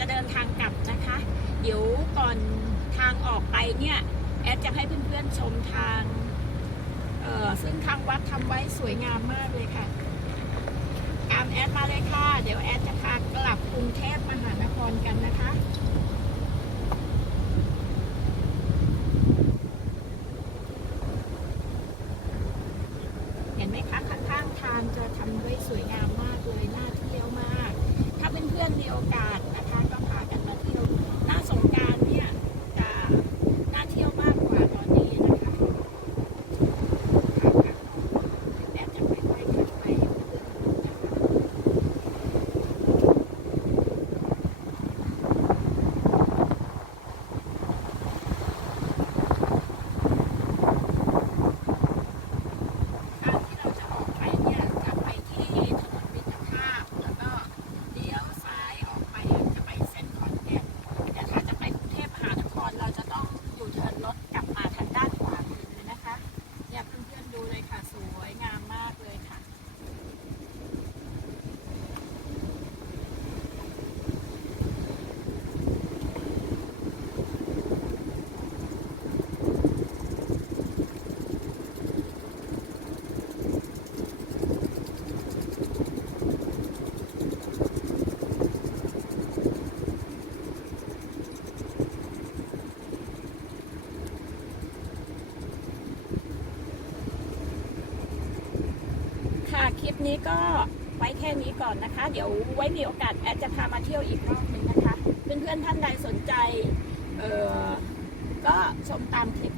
จะเดินทางกลับนะคะ เดี๋ยวก่อนทางออกไปเนี่ย แอดจะให้เพื่อนๆชมทางเออซึ่งทางวัดทำไว้สวยงามมากเลยค่ะ ตามแอดมาเลยค่ะ เดี๋ยวแอดจะพากลับกรุงเทพมหานครกันนะคะเห็นไหมคะข้างๆทางจะทำไว้สวยงามมากเลยน่าเที่ยวมาก ถ้าเพื่อนๆมีโอกาสนะคะก็พากันมาเที่ยวหน้าสงกรารเนี่ยจะน่าเที่ยวมากกว่าตอนนี้นะคะแอบจะไปไหว้ขัดไปเพื่อนๆนะคะ ทางที่เราจะออกไปเนี่ยจะไปที่ถนนมิตรภาพ แล้วก็เลี้ยวซ้ายออกไปจะไปเส้นขอนแก่นแต่ถ้าจะไปกรุงเทพมหานครเราจะต้องอยู่เทิร์นรถกลับมาทางด้านขวามือเลยนะคะเนี่ยเพื่อนๆดูเลยค่ะสวยงามมาก เลย คลิปนี้ก็ไว้แค่นี้ก่อนนะคะ เดี๋ยวไว้มีโอกาสแอดจะพามาเที่ยวอีกรอบหนึ่งนะคะ เพื่อนๆท่านใดสนใจ เออก็ชมตามคลิป